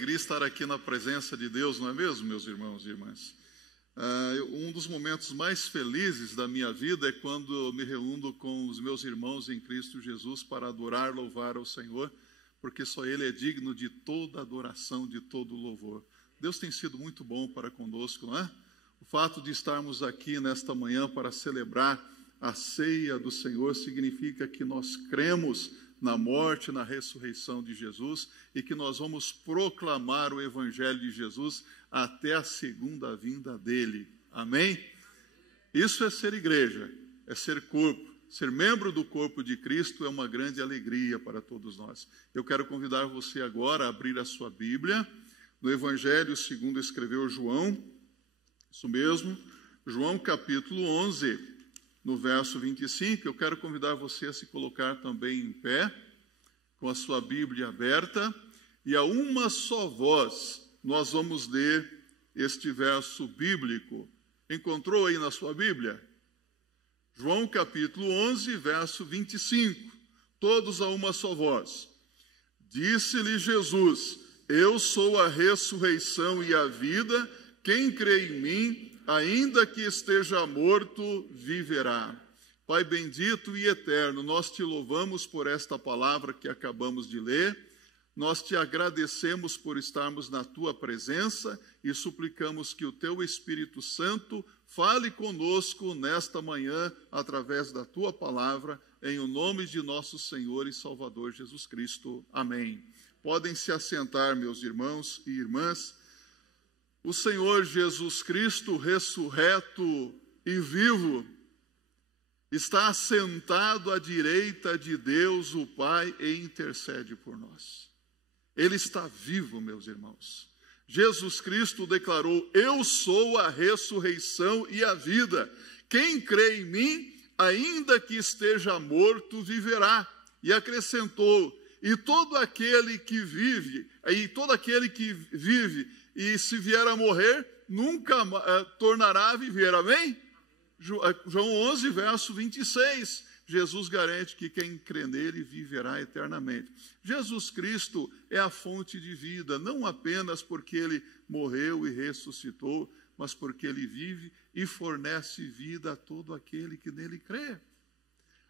alegria estar aqui na presença de Deus, não é mesmo, meus irmãos e irmãs? Um dos momentos mais felizes da minha vida é quando eu me reúno com os meus irmãos em Cristo Jesus para adorar, louvar ao Senhor, porque só Ele é digno de toda adoração, de todo louvor. Deus tem sido muito bom para conosco, não é? O fato de estarmos aqui nesta manhã para celebrar a ceia do Senhor significa que nós cremos na morte, na ressurreição de Jesus e que nós vamos proclamar o Evangelho de Jesus até a segunda vinda dele. Amém? Isso é ser igreja, é ser corpo. Ser membro do corpo de Cristo é uma grande alegria para todos nós. Eu quero convidar você agora a abrir a sua Bíblia no Evangelho segundo escreveu João, isso mesmo, João capítulo 11, no verso 25, eu quero convidar você a se colocar também em pé, com a sua Bíblia aberta, e a uma só voz nós vamos ler este verso bíblico. Encontrou aí na sua Bíblia? João capítulo 11, verso 25. Todos a uma só voz. Disse-lhe Jesus: Eu sou a ressurreição e a vida, quem crê em mim, ainda que esteja morto, viverá. Pai bendito e eterno, nós te louvamos por esta palavra que acabamos de ler. Nós te agradecemos por estarmos na tua presença e suplicamos que o teu Espírito Santo fale conosco nesta manhã através da tua palavra, em o nome de nosso Senhor e Salvador Jesus Cristo. Amém. Podem se assentar, meus irmãos e irmãs. O Senhor Jesus Cristo, ressurreto e vivo, está assentado à direita de Deus, o Pai, e intercede por nós. Ele está vivo, meus irmãos. Jesus Cristo declarou: Eu sou a ressurreição e a vida. Quem crê em mim, ainda que esteja morto, viverá. E acrescentou: E todo aquele que vive, e se vier a morrer, nunca tornará a viver. Amém? João 11, verso 26. Jesus garante que quem crê nele viverá eternamente. Jesus Cristo é a fonte de vida, não apenas porque ele morreu e ressuscitou, mas porque ele vive e fornece vida a todo aquele que nele crê.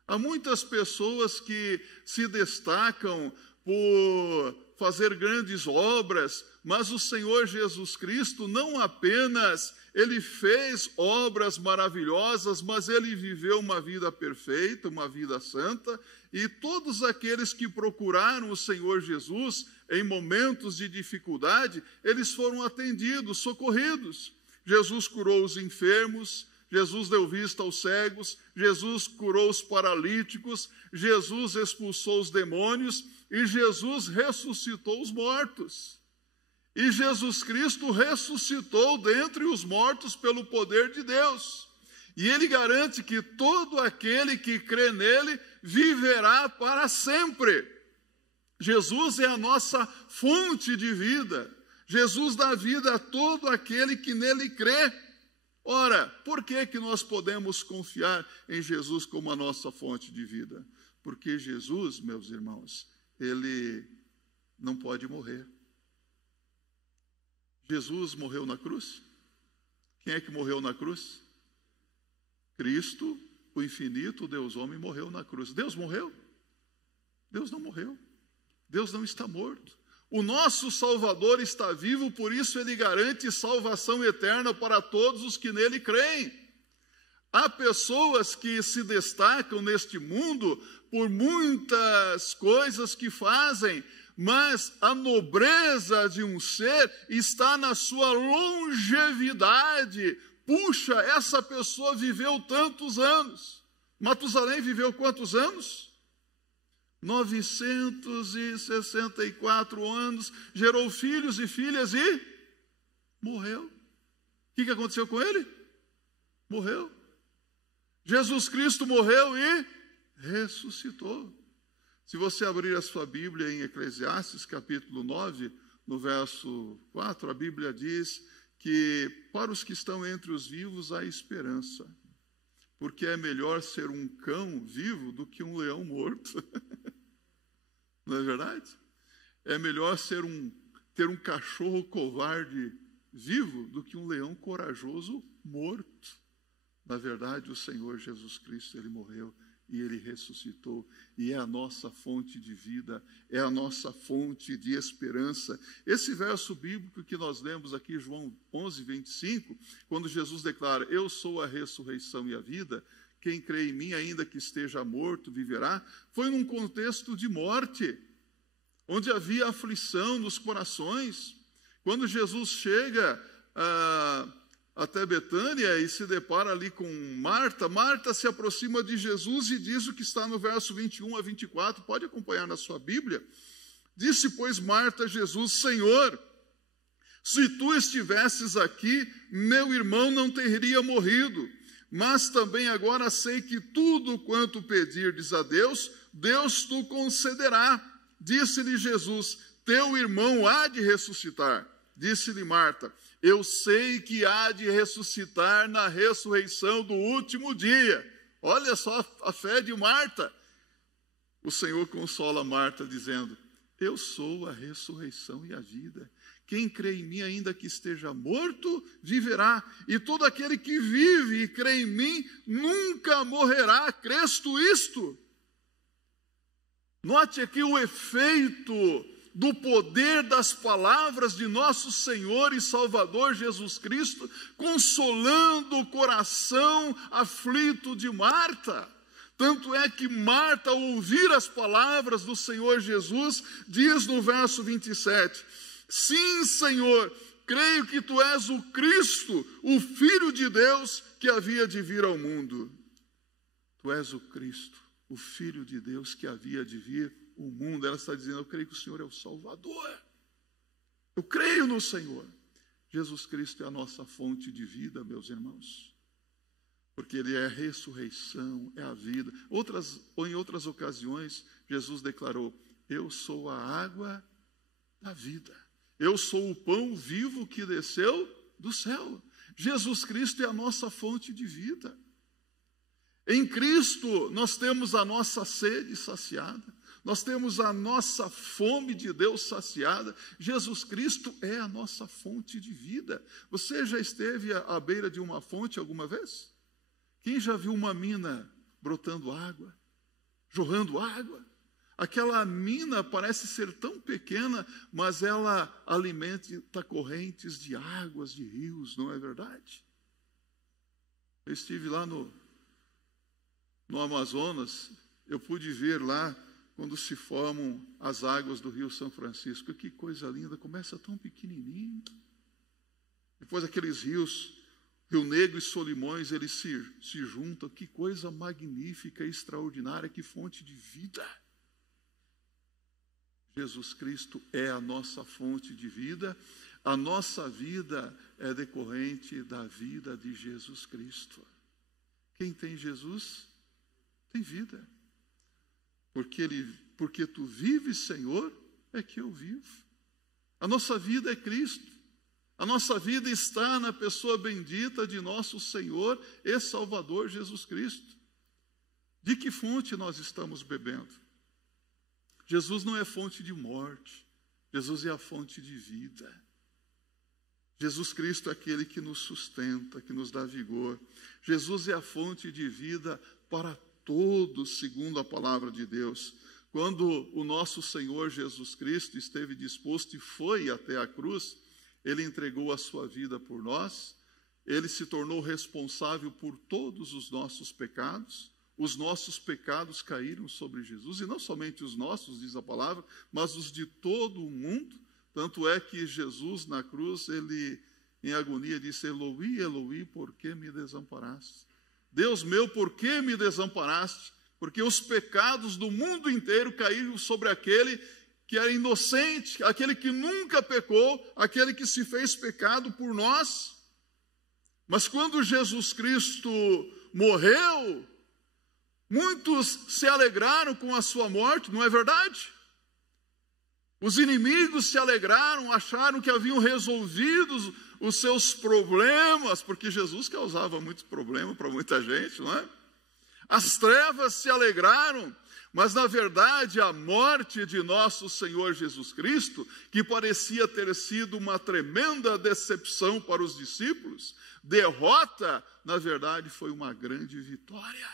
Há muitas pessoas que se destacam por fazer grandes obras, mas o Senhor Jesus Cristo não apenas ele fez obras maravilhosas, mas ele viveu uma vida perfeita, uma vida santa, e todos aqueles que procuraram o Senhor Jesus em momentos de dificuldade, eles foram atendidos, socorridos. Jesus curou os enfermos, Jesus deu vista aos cegos, Jesus curou os paralíticos, Jesus expulsou os demônios e Jesus ressuscitou os mortos. E Jesus Cristo ressuscitou dentre os mortos pelo poder de Deus. E ele garante que todo aquele que crê nele viverá para sempre. Jesus é a nossa fonte de vida. Jesus dá vida a todo aquele que nele crê. Ora, por que nós podemos confiar em Jesus como a nossa fonte de vida? Porque Jesus, meus irmãos, ele não pode morrer. Jesus morreu na cruz. Quem é que morreu na cruz? Cristo, o infinito Deus homem, morreu na cruz. Deus morreu? Deus não morreu. Deus não está morto. O nosso Salvador está vivo, por isso ele garante salvação eterna para todos os que nele creem. Há pessoas que se destacam neste mundo por muitas coisas que fazem, mas a nobreza de um ser está na sua longevidade. Puxa, essa pessoa viveu tantos anos. Matusalém viveu quantos anos? 964 anos, gerou filhos e filhas e morreu. O que aconteceu com ele? Morreu. Jesus Cristo morreu e ressuscitou. Se você abrir a sua Bíblia em Eclesiastes, capítulo 9, no verso 4, a Bíblia diz que para os que estão entre os vivos há esperança, porque é melhor ser um cão vivo do que um leão morto. Não é verdade? É melhor ter um cachorro covarde vivo do que um leão corajoso morto. Na verdade, o Senhor Jesus Cristo, ele morreu e ele ressuscitou, e é a nossa fonte de vida, é a nossa fonte de esperança. Esse verso bíblico que nós lemos aqui, João 11, 25, quando Jesus declara: eu sou a ressurreição e a vida, quem crê em mim, ainda que esteja morto, viverá, foi num contexto de morte, onde havia aflição nos corações. Quando Jesus chega até Betânia e se depara ali com Marta, Marta se aproxima de Jesus e diz o que está no verso 21 a 24, pode acompanhar na sua Bíblia. Disse, pois, Marta a Jesus: Senhor, se tu estivesses aqui, meu irmão não teria morrido, mas também agora sei que tudo quanto pedirdes a Deus, Deus tu concederá. Disse-lhe Jesus: teu irmão há de ressuscitar. Disse-lhe Marta: eu sei que há de ressuscitar na ressurreição do último dia. Olha só a fé de Marta. O Senhor consola Marta dizendo: eu sou a ressurreição e a vida. Quem crê em mim, ainda que esteja morto, viverá. E todo aquele que vive e crê em mim, nunca morrerá. Crês tu isto? Note aqui o efeito do poder das palavras de nosso Senhor e Salvador Jesus Cristo, consolando o coração aflito de Marta. Tanto é que Marta, ao ouvir as palavras do Senhor Jesus, diz no verso 27, sim, Senhor, creio que tu és o Cristo, o Filho de Deus que havia de vir ao mundo. Tu és o Cristo, o Filho de Deus que havia de vir ao mundo. Ela está dizendo: eu creio que o Senhor é o Salvador. Eu creio no Senhor. Jesus Cristo é a nossa fonte de vida, meus irmãos. Porque Ele é a ressurreição, é a vida. Em outras ocasiões, Jesus declarou: eu sou a água da vida. Eu sou o pão vivo que desceu do céu. Jesus Cristo é a nossa fonte de vida. Em Cristo nós temos a nossa sede saciada, nós temos a nossa fome de Deus saciada. Jesus Cristo é a nossa fonte de vida. Você já esteve à beira de uma fonte alguma vez? Quem já viu uma mina brotando água, jorrando água? Aquela mina parece ser tão pequena, mas ela alimenta correntes de águas, de rios, não é verdade? Eu estive lá no Amazonas, eu pude ver lá quando se formam as águas do Rio São Francisco. Que coisa linda, começa tão pequenininho. Depois aqueles rios, Rio Negro e Solimões, eles se juntam. Que coisa magnífica, extraordinária, que fonte de vida. Jesus Cristo é a nossa fonte de vida. A nossa vida é decorrente da vida de Jesus Cristo. Quem tem Jesus tem vida. Porque tu vives, Senhor, é que eu vivo. A nossa vida é Cristo. A nossa vida está na pessoa bendita de nosso Senhor e Salvador Jesus Cristo. De que fonte nós estamos bebendo? Jesus não é fonte de morte. Jesus é a fonte de vida. Jesus Cristo é aquele que nos sustenta, que nos dá vigor. Jesus é a fonte de vida para todos, segundo a palavra de Deus. Quando o nosso Senhor Jesus Cristo esteve disposto e foi até a cruz, Ele entregou a sua vida por nós, Ele se tornou responsável por todos os nossos pecados. Os nossos pecados caíram sobre Jesus, e não somente os nossos, diz a palavra, mas os de todo o mundo. Tanto é que Jesus na cruz, Ele em agonia disse: Eloi, Eloi, por que me desamparaste? Deus meu, por que me desamparaste? Porque os pecados do mundo inteiro caíram sobre aquele que era inocente, aquele que nunca pecou, aquele que se fez pecado por nós. Mas quando Jesus Cristo morreu, muitos se alegraram com a sua morte, não é verdade? Os inimigos se alegraram, acharam que haviam resolvido os seus problemas, porque Jesus causava muito problema para muita gente, não é? As trevas se alegraram, Mas, na verdade, a morte de nosso Senhor Jesus Cristo, que parecia ter sido uma tremenda decepção para os discípulos, derrota, na verdade, foi uma grande vitória.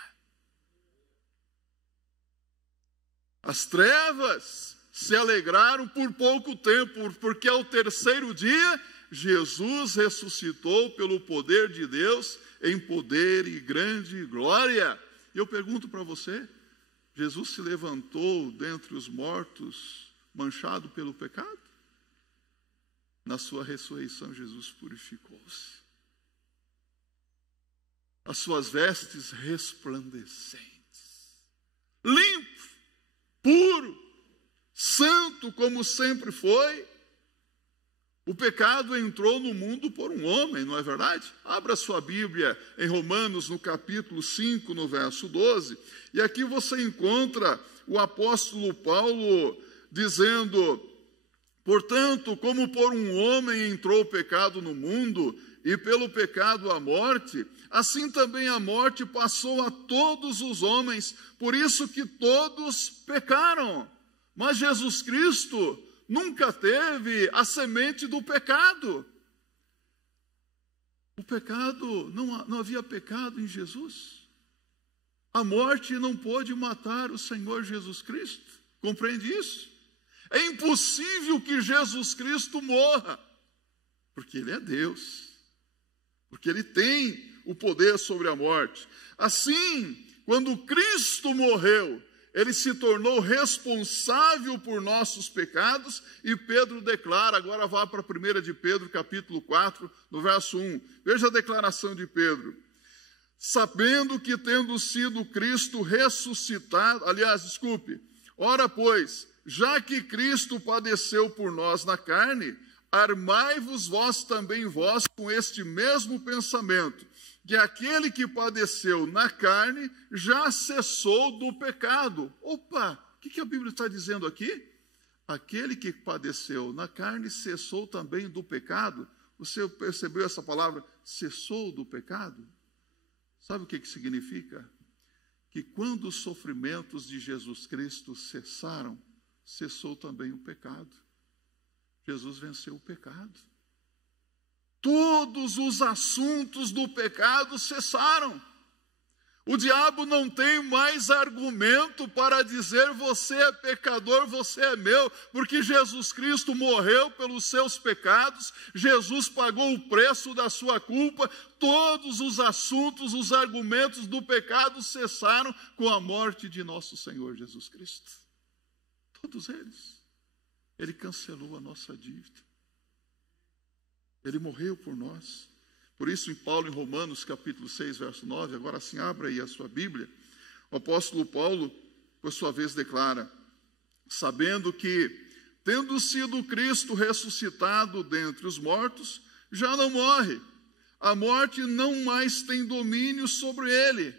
As trevas se alegraram por pouco tempo, porque ao terceiro dia, Jesus ressuscitou pelo poder de Deus, em poder e grande glória. E eu pergunto para você, Jesus se levantou dentre os mortos, manchado pelo pecado? Na sua ressurreição, Jesus purificou-se. As suas vestes resplandecentes, limpo, puro, santo como sempre foi. O pecado entrou no mundo por um homem, não é verdade? Abra sua Bíblia em Romanos, no capítulo 5, no verso 12, e aqui você encontra o apóstolo Paulo dizendo: portanto, como por um homem entrou o pecado no mundo, e pelo pecado a morte, assim também a morte passou a todos os homens, por isso que todos pecaram. Mas Jesus Cristo nunca teve a semente do pecado. O pecado, não havia pecado em Jesus. A morte não pôde matar o Senhor Jesus Cristo. Compreende isso? É impossível que Jesus Cristo morra, porque Ele é Deus, porque Ele tem o poder sobre a morte. Assim, quando Cristo morreu, Ele se tornou responsável por nossos pecados, e Pedro declara, agora vá para 1 de Pedro, capítulo 4, no verso 1. Veja a declaração de Pedro. Sabendo que tendo sido Cristo ressuscitado, ora pois, já que Cristo padeceu por nós na carne, armai-vos vós também com este mesmo pensamento, que aquele que padeceu na carne já cessou do pecado. Opa, o que a Bíblia está dizendo aqui? Aquele que padeceu na carne cessou também do pecado. Você percebeu essa palavra, cessou do pecado? Sabe o que significa? Que quando os sofrimentos de Jesus Cristo cessaram, cessou também o pecado. Jesus venceu o pecado. Todos os assuntos do pecado cessaram. O diabo não tem mais argumento para dizer você é pecador, você é meu, porque Jesus Cristo morreu pelos seus pecados, Jesus pagou o preço da sua culpa, todos os assuntos, os argumentos do pecado cessaram com a morte de nosso Senhor Jesus Cristo. Todos eles. Ele cancelou a nossa dívida. Ele morreu por nós. Por isso, em Paulo, em Romanos, capítulo 6, verso 9, agora sim, abra aí a sua Bíblia, o apóstolo Paulo, por sua vez, declara: sabendo que, tendo sido Cristo ressuscitado dentre os mortos, já não morre, a morte não mais tem domínio sobre ele.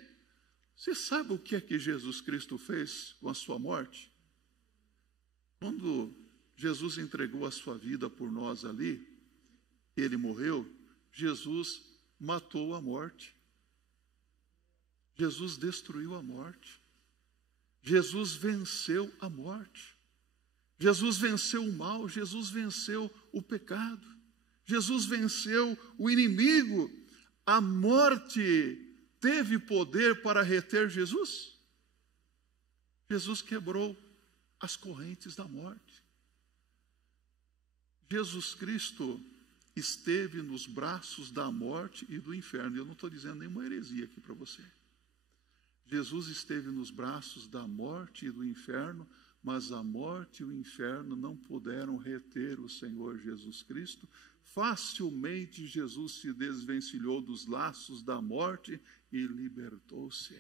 Você sabe o que é que Jesus Cristo fez com a sua morte? Quando Jesus entregou a sua vida por nós ali, Ele morreu, Jesus matou a morte. Jesus destruiu a morte. Jesus venceu a morte. Jesus venceu o mal, Jesus venceu o pecado. Jesus venceu o inimigo. A morte teve poder para reter Jesus? Jesus quebrou as correntes da morte. Jesus Cristo esteve nos braços da morte e do inferno. Eu não estou dizendo nenhuma heresia aqui para você. Jesus esteve nos braços da morte e do inferno, mas a morte e o inferno não puderam reter o Senhor Jesus Cristo. Facilmente Jesus se desvencilhou dos laços da morte e libertou-se.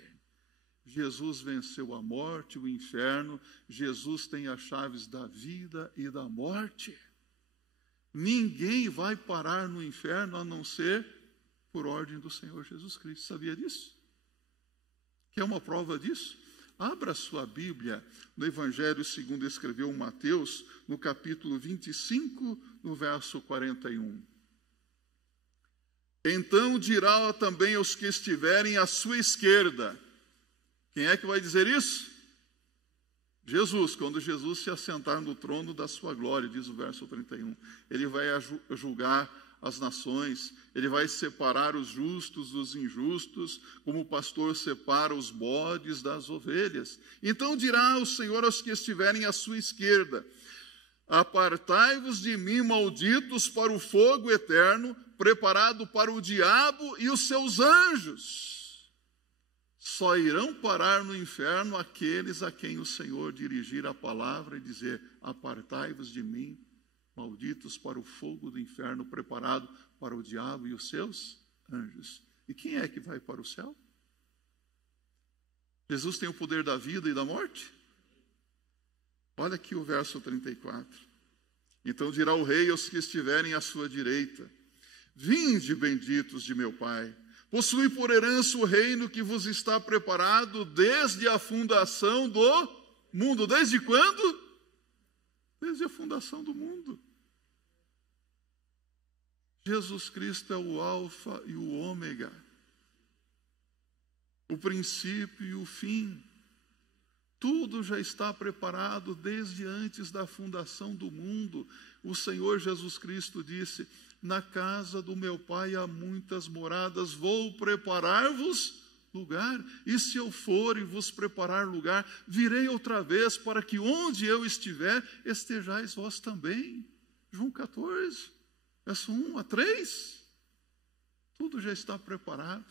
Jesus venceu a morte, o inferno. Jesus tem as chaves da vida e da morte. Ninguém vai parar no inferno a não ser por ordem do Senhor Jesus Cristo. Sabia disso? Quer uma prova disso? Abra sua Bíblia no Evangelho segundo escreveu Mateus, no capítulo 25, no verso 41. Então dirá também aos que estiverem à sua esquerda. Quem é que vai dizer isso? Jesus, quando Jesus se assentar no trono da sua glória, diz o verso 31, ele vai julgar as nações, ele vai separar os justos dos injustos, como o pastor separa os bodes das ovelhas. Então dirá o Senhor aos que estiverem à sua esquerda: apartai-vos de mim, malditos, para o fogo eterno, preparado para o diabo e os seus anjos. Só irão parar no inferno aqueles a quem o Senhor dirigir a palavra e dizer: apartai-vos de mim, malditos, para o fogo do inferno preparado para o diabo e os seus anjos. E quem é que vai para o céu? Jesus tem o poder da vida e da morte? Olha aqui o verso 34. Então dirá o rei aos que estiverem à sua direita: vinde, benditos de meu Pai, possui por herança o reino que vos está preparado desde a fundação do mundo. Desde quando? Desde a fundação do mundo. Jesus Cristo é o alfa e o ômega, o princípio e o fim. Tudo já está preparado desde antes da fundação do mundo. O Senhor Jesus Cristo disse: na casa do meu Pai há muitas moradas, vou preparar-vos lugar. E se eu for e vos preparar lugar, virei outra vez para que onde eu estiver, estejais vós também. João 14, verso 1 a 3. Tudo já está preparado.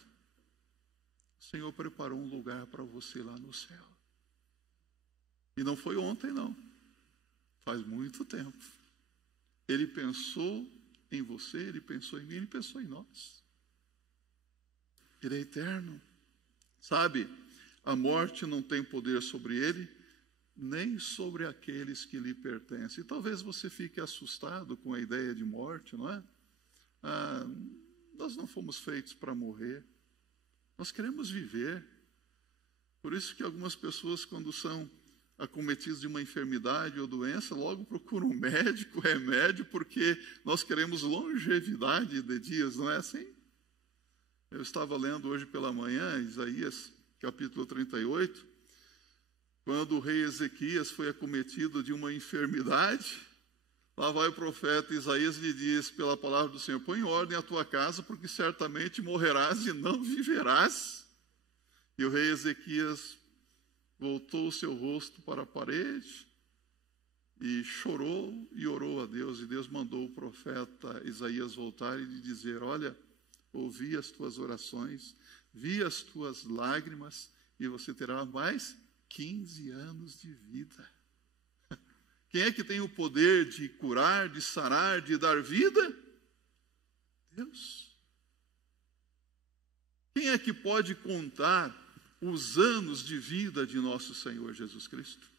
O Senhor preparou um lugar para você lá no céu. E não foi ontem, não. Faz muito tempo. Ele pensou em você, ele pensou em mim, ele pensou em nós. Ele é eterno. Sabe, a morte não tem poder sobre ele, nem sobre aqueles que lhe pertencem. E talvez você fique assustado com a ideia de morte, não é? Nós não fomos feitos para morrer. Nós queremos viver. Por isso que algumas pessoas, quando são acometidos de uma enfermidade ou doença, logo procuram um médico, remédio, porque nós queremos longevidade de dias, não é assim? Eu estava lendo hoje pela manhã, Isaías, capítulo 38, quando o rei Ezequias foi acometido de uma enfermidade, lá vai o profeta Isaías e lhe diz, pela palavra do Senhor: põe em ordem a tua casa, porque certamente morrerás e não viverás. E o rei Ezequias voltou o seu rosto para a parede e chorou e orou a Deus. E Deus mandou o profeta Isaías voltar e lhe dizer: olha, ouvi as tuas orações, vi as tuas lágrimas, e você terá mais 15 anos de vida. Quem é que tem o poder de curar, de sarar, de dar vida? Deus. Quem é que pode contar os anos de vida de nosso Senhor Jesus Cristo?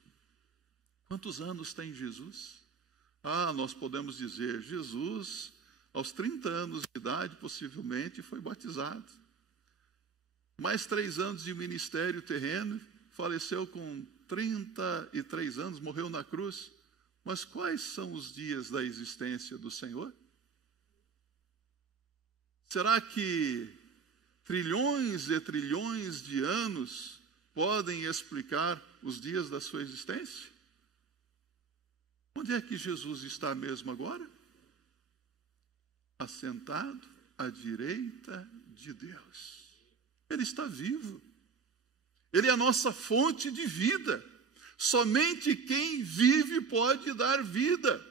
Quantos anos tem Jesus? Nós podemos dizer, Jesus, aos 30 anos de idade, possivelmente, foi batizado. Mais 3 anos de ministério terreno, faleceu com 33 anos, morreu na cruz. Mas quais são os dias da existência do Senhor? Será que trilhões e trilhões de anos podem explicar os dias da sua existência? Onde é que Jesus está mesmo agora? Assentado à direita de Deus. Ele está vivo. Ele é a nossa fonte de vida. Somente quem vive pode dar vida.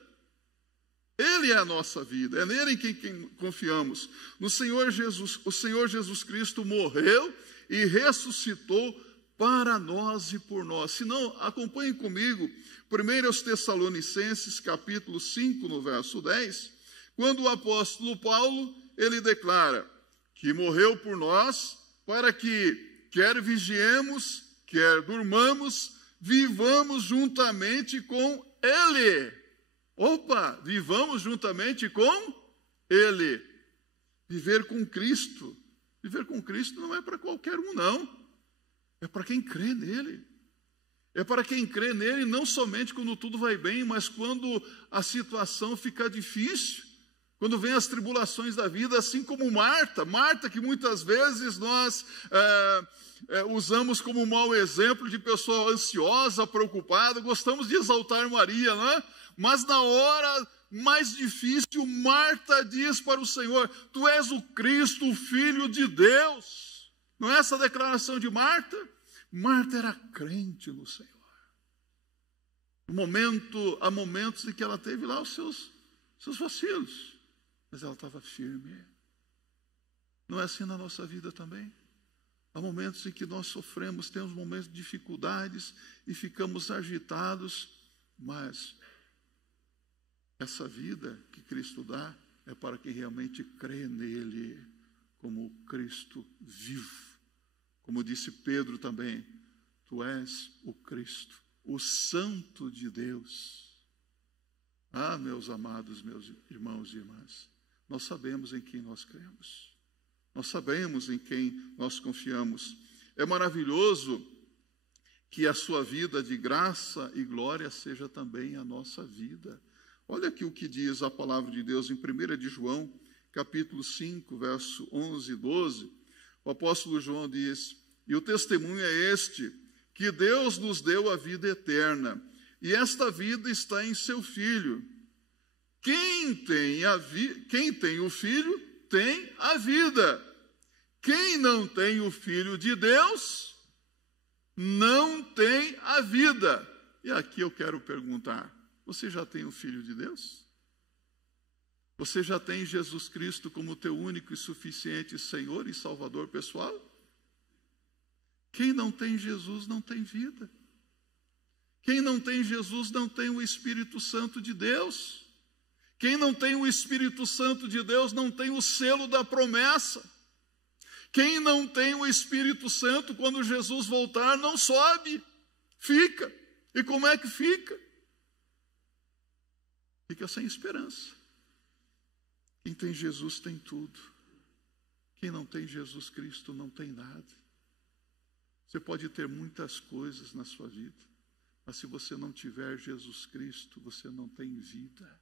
Ele é a nossa vida, é nele em quem confiamos. No Senhor Jesus, o Senhor Jesus Cristo morreu e ressuscitou para nós e por nós. Se não, acompanhem comigo, 1 Tessalonicenses, capítulo 5, no verso 10, quando o apóstolo Paulo, ele declara que morreu por nós, para que, quer vigiemos, quer durmamos, vivamos juntamente com Ele. Opa, vivamos juntamente com Ele. Viver com Cristo. Viver com Cristo não é para qualquer um, não. É para quem crê nele. É para quem crê nele não somente quando tudo vai bem, mas quando a situação fica difícil. Quando vem as tribulações da vida, assim como Marta, que muitas vezes nós usamos como um mau exemplo de pessoa ansiosa, preocupada, gostamos de exaltar Maria, não é? Mas na hora mais difícil, Marta diz para o Senhor: Tu és o Cristo, o Filho de Deus. Não é essa a declaração de Marta? Marta era crente no Senhor. Há momentos em que ela teve lá os seus vacilos, mas ela estava firme. Não é assim na nossa vida também? Há momentos em que nós sofremos, temos momentos de dificuldades e ficamos agitados, mas essa vida que Cristo dá é para quem realmente crê nele como Cristo vivo. Como disse Pedro também: Tu és o Cristo, o Santo de Deus. Ah, meus amados, meus irmãos e irmãs, nós sabemos em quem nós cremos. Nós sabemos em quem nós confiamos. É maravilhoso que a sua vida de graça e glória seja também a nossa vida. Olha aqui o que diz a palavra de Deus em 1 de João, capítulo 5, verso 11 e 12. O apóstolo João diz: E o testemunho é este, que Deus nos deu a vida eterna, e esta vida está em seu Filho. Quem tem o Filho, tem a vida. Quem não tem o Filho de Deus, não tem a vida. E aqui eu quero perguntar: você já tem o Filho de Deus? Você já tem Jesus Cristo como teu único e suficiente Senhor e Salvador pessoal? Quem não tem Jesus não tem vida. Quem não tem Jesus não tem o Espírito Santo de Deus. Quem não tem o Espírito Santo de Deus não tem o selo da promessa. Quem não tem o Espírito Santo, quando Jesus voltar, não sobe, fica. E como é que fica? Fica sem esperança. Quem tem Jesus tem tudo. Quem não tem Jesus Cristo não tem nada. Você pode ter muitas coisas na sua vida, mas se você não tiver Jesus Cristo, você não tem vida.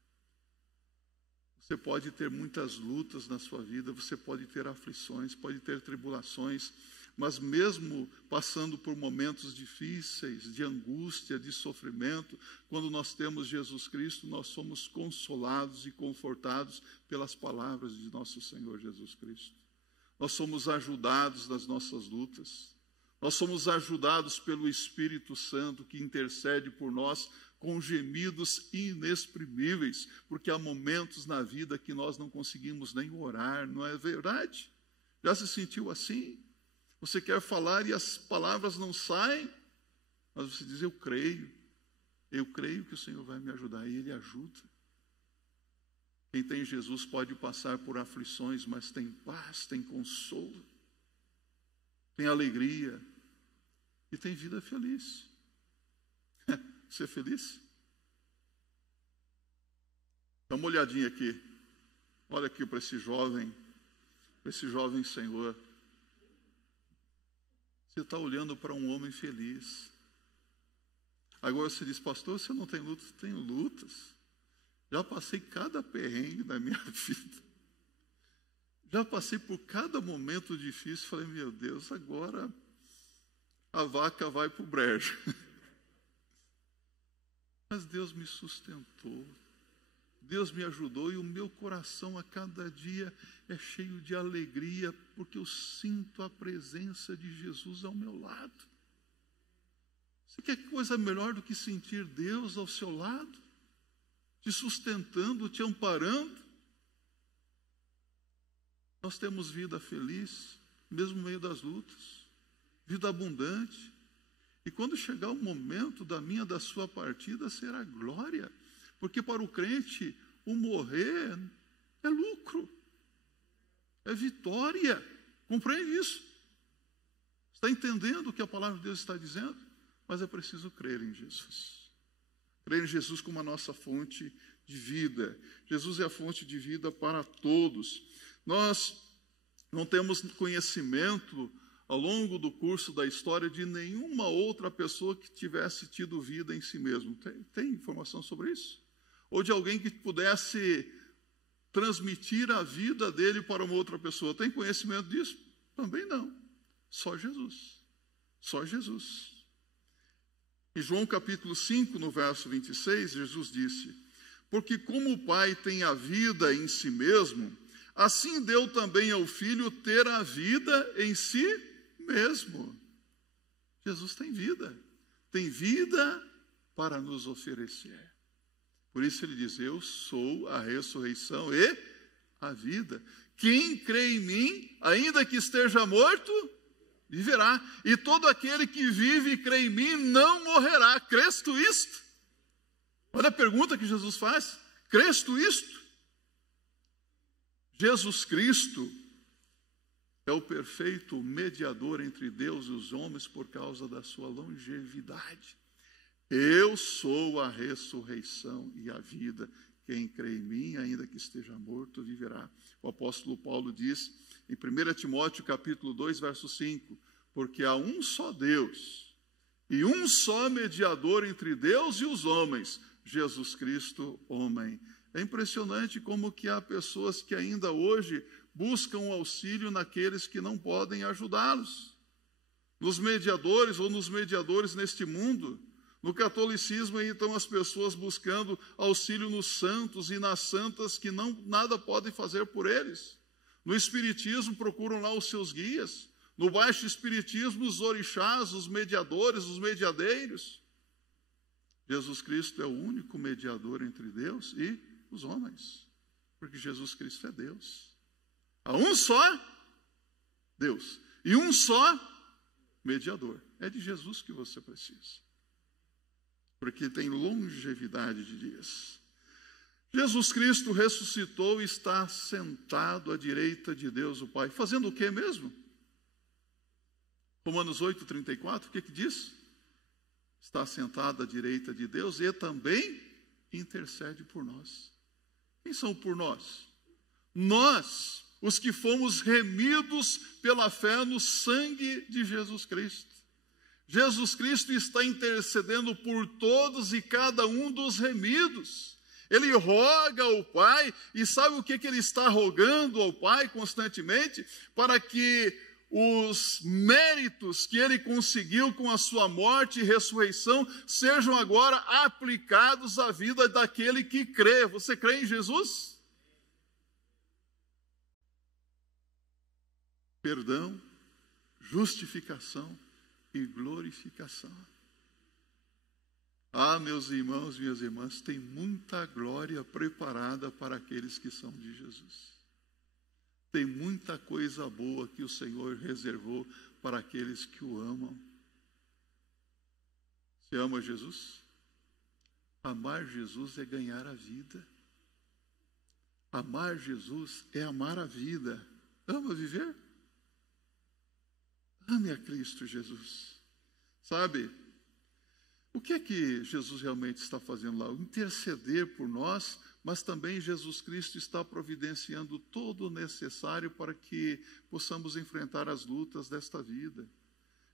Você pode ter muitas lutas na sua vida, você pode ter aflições, pode ter tribulações, mas mesmo passando por momentos difíceis, de angústia, de sofrimento, quando nós temos Jesus Cristo, nós somos consolados e confortados pelas palavras de nosso Senhor Jesus Cristo. Nós somos ajudados nas nossas lutas. Nós somos ajudados pelo Espírito Santo que intercede por nós com gemidos inexprimíveis, porque há momentos na vida que nós não conseguimos nem orar, não é verdade? Já se sentiu assim? Você quer falar e as palavras não saem, mas você diz: eu creio que o Senhor vai me ajudar, e Ele ajuda. Quem tem Jesus pode passar por aflições, mas tem paz, tem consolo, tem alegria e tem vida feliz. Você é feliz? Dá uma olhadinha aqui. Olha aqui para esse jovem Senhor. Você está olhando para um homem feliz. Agora você diz: pastor, você não tem lutas? Tenho lutas. Já passei cada perrengue da minha vida. Já passei por cada momento difícil. Falei: meu Deus, agora a vaca vai para o brejo. Mas Deus me sustentou. Deus me ajudou e o meu coração a cada dia é cheio de alegria, porque eu sinto a presença de Jesus ao meu lado. Você quer coisa melhor do que sentir Deus ao seu lado, te sustentando, te amparando? Nós temos vida feliz, mesmo no meio das lutas, vida abundante. E quando chegar o momento da minha, da sua partida, será glória. Porque para o crente, o morrer é lucro, é vitória. Compreende isso? Está entendendo o que a palavra de Deus está dizendo? Mas é preciso crer em Jesus. Crer em Jesus como a nossa fonte de vida. Jesus é a fonte de vida para todos. Nós não temos conhecimento ao longo do curso da história de nenhuma outra pessoa que tivesse tido vida em si mesmo. Tem informação sobre isso? Ou de alguém que pudesse transmitir a vida dele para uma outra pessoa. Tem conhecimento disso? Também não. Só Jesus. Só Jesus. Em João capítulo 5, no verso 26, Jesus disse: porque como o Pai tem a vida em si mesmo, assim deu também ao Filho ter a vida em si mesmo. Jesus tem vida para nos oferecer. Por isso ele diz: eu sou a ressurreição e a vida. Quem crê em mim, ainda que esteja morto, viverá. E todo aquele que vive e crê em mim não morrerá. Crês tu isto? Olha a pergunta que Jesus faz. Crês tu isto? Jesus Cristo é o perfeito mediador entre Deus e os homens por causa da sua longevidade. Eu sou a ressurreição e a vida. Quem crê em mim, ainda que esteja morto, viverá. O apóstolo Paulo diz em 1 Timóteo capítulo 2, verso 5, porque há um só Deus e um só mediador entre Deus e os homens, Jesus Cristo, homem. É impressionante como que há pessoas que ainda hoje buscam auxílio naqueles que não podem ajudá-los. Nos mediadores ou nos mediadores neste mundo. No catolicismo, aí estão as pessoas buscando auxílio nos santos e nas santas que nada podem fazer por eles. No espiritismo, procuram lá os seus guias. No baixo espiritismo, os orixás, os mediadores, os mediadeiros. Jesus Cristo é o único mediador entre Deus e os homens. Porque Jesus Cristo é Deus. Há um só Deus e um só mediador. É de Jesus que você precisa. Porque tem longevidade de dias. Jesus Cristo ressuscitou e está sentado à direita de Deus o Pai. Fazendo o que mesmo? Romanos 8:34, o que diz? Está sentado à direita de Deus e também intercede por nós. Quem são por nós? Nós, os que fomos remidos pela fé no sangue de Jesus Cristo. Jesus Cristo está intercedendo por todos e cada um dos remidos. Ele roga ao Pai, e sabe o que ele está rogando ao Pai constantemente? Para que os méritos que ele conseguiu com a sua morte e ressurreição sejam agora aplicados à vida daquele que crê. Você crê em Jesus? Perdão, justificação e glorificação. Ah, meus irmãos, minhas irmãs, tem muita glória preparada para aqueles que são de Jesus. Tem muita coisa boa que o Senhor reservou para aqueles que o amam. Você ama Jesus? Amar Jesus é ganhar a vida. Amar Jesus é amar a vida. Ama viver? Ame a Cristo Jesus. Sabe, o que é que Jesus realmente está fazendo lá? Interceder por nós, mas também Jesus Cristo está providenciando todo o necessário para que possamos enfrentar as lutas desta vida.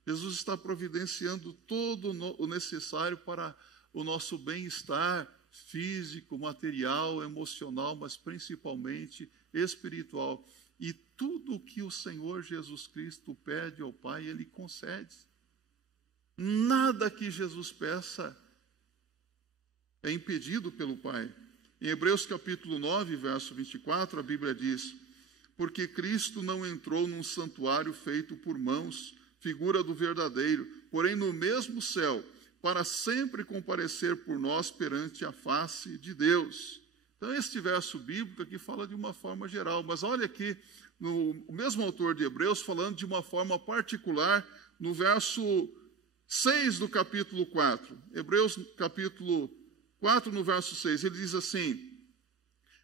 Jesus está providenciando todo o necessário para o nosso bem-estar físico, material, emocional, mas principalmente espiritual. E tudo o que o Senhor Jesus Cristo pede ao Pai, Ele concede. Nada que Jesus peça é impedido pelo Pai. Em Hebreus capítulo 9, verso 24, a Bíblia diz: porque Cristo não entrou num santuário feito por mãos, figura do verdadeiro, porém no mesmo céu, para sempre comparecer por nós perante a face de Deus. Então, este verso bíblico aqui fala de uma forma geral, mas olha aqui, o mesmo autor de Hebreus falando de uma forma particular, no verso 6 do capítulo 4. Hebreus capítulo 4, no verso 6, ele diz assim: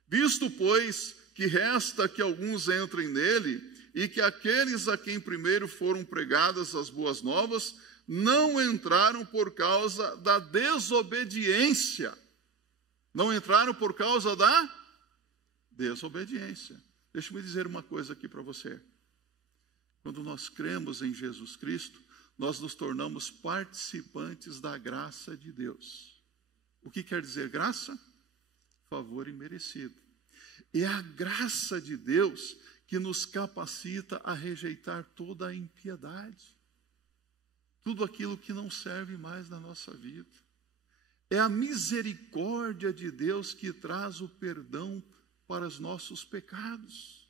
visto, pois, que resta que alguns entrem nele, e que aqueles a quem primeiro foram pregadas as boas novas, não entraram por causa da desobediência. Não entraram por causa da desobediência. Deixa-me dizer uma coisa aqui para você. Quando nós cremos em Jesus Cristo, nós nos tornamos participantes da graça de Deus. O que quer dizer graça? Favor imerecido. É a graça de Deus que nos capacita a rejeitar toda a impiedade, tudo aquilo que não serve mais na nossa vida. É a misericórdia de Deus que traz o perdão para os nossos pecados.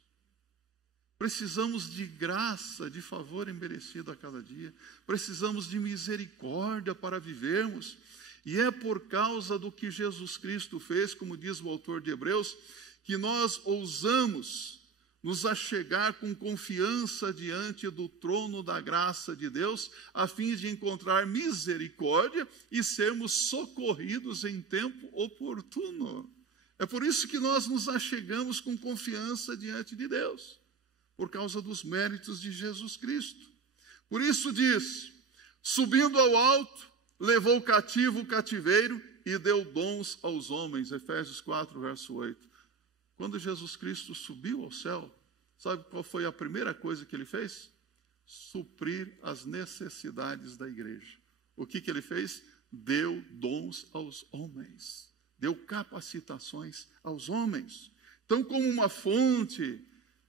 Precisamos de graça, de favor imerecido a cada dia. Precisamos de misericórdia para vivermos. E é por causa do que Jesus Cristo fez, como diz o autor de Hebreus, que nós ousamos nos achegar com confiança diante do trono da graça de Deus, a fim de encontrar misericórdia e sermos socorridos em tempo oportuno. É por isso que nós nos achegamos com confiança diante de Deus, por causa dos méritos de Jesus Cristo. Por isso diz, subindo ao alto, levou cativo o cativeiro e deu dons aos homens. Efésios 4, verso 8. Quando Jesus Cristo subiu ao céu, sabe qual foi a primeira coisa que ele fez? Suprir as necessidades da igreja. O que ele fez? Deu dons aos homens. Deu capacitações aos homens. Então, como uma fonte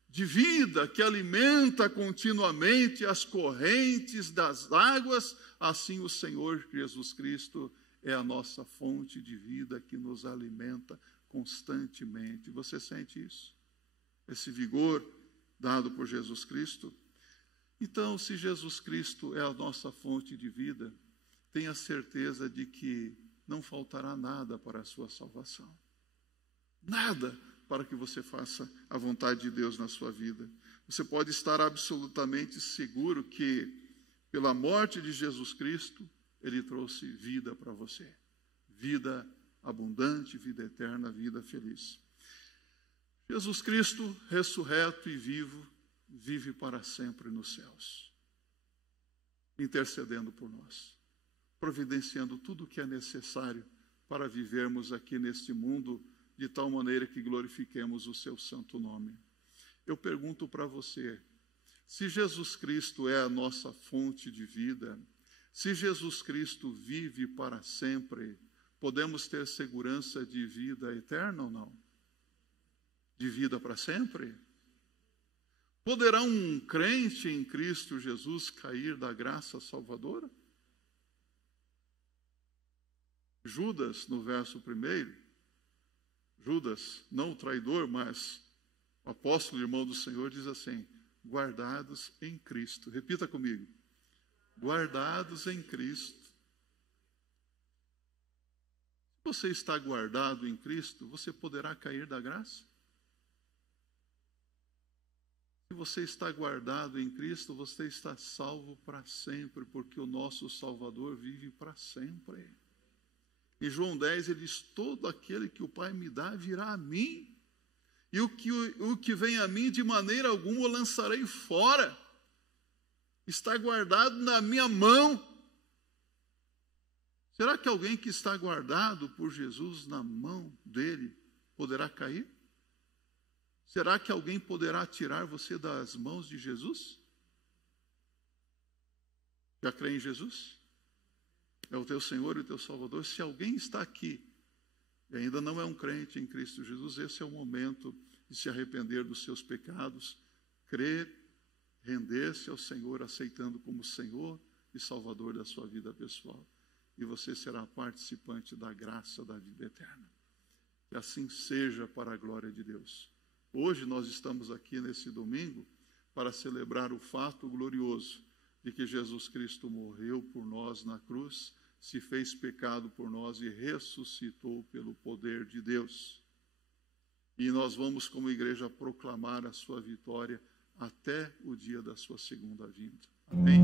de vida que alimenta continuamente as correntes das águas, assim o Senhor Jesus Cristo é a nossa fonte de vida que nos alimenta constantemente. Você sente isso? Esse vigor dado por Jesus Cristo? Então, se Jesus Cristo é a nossa fonte de vida, tenha certeza de que não faltará nada para a sua salvação. Nada para que você faça a vontade de Deus na sua vida. Você pode estar absolutamente seguro que, pela morte de Jesus Cristo, Ele trouxe vida para você. Vida abundante, vida eterna, vida feliz. Jesus Cristo, ressurreto e vivo, vive para sempre nos céus, intercedendo por nós, providenciando tudo o que é necessário para vivermos aqui neste mundo de tal maneira que glorifiquemos o seu santo nome. Eu pergunto para você, se Jesus Cristo é a nossa fonte de vida, se Jesus Cristo vive para sempre, podemos ter segurança de vida eterna ou não? De vida para sempre? Poderá um crente em Cristo Jesus cair da graça salvadora? Judas, no verso 1, Judas, não o traidor, mas o apóstolo, irmão do Senhor, diz assim, guardados em Cristo. Repita comigo. Guardados em Cristo. Se você está guardado em Cristo, você poderá cair da graça? Se você está guardado em Cristo, você está salvo para sempre, porque o nosso Salvador vive para sempre. Em João 10, ele diz, todo aquele que o Pai me dá virá a mim, e o que vem a mim de maneira alguma eu lançarei fora. Está guardado na minha mão. Será que alguém que está guardado por Jesus na mão dele poderá cair? Será que alguém poderá tirar você das mãos de Jesus? Já crê em Jesus? É o teu Senhor e o teu Salvador. Se alguém está aqui e ainda não é um crente em Cristo Jesus, esse é o momento de se arrepender dos seus pecados, crer, render-se ao Senhor, aceitando como Senhor e Salvador da sua vida pessoal. E você será participante da graça da vida eterna. Que assim seja para a glória de Deus. Hoje nós estamos aqui nesse domingo para celebrar o fato glorioso de que Jesus Cristo morreu por nós na cruz, se fez pecado por nós e ressuscitou pelo poder de Deus. E nós vamos, como igreja, proclamar a sua vitória até o dia da sua segunda vinda. Amém?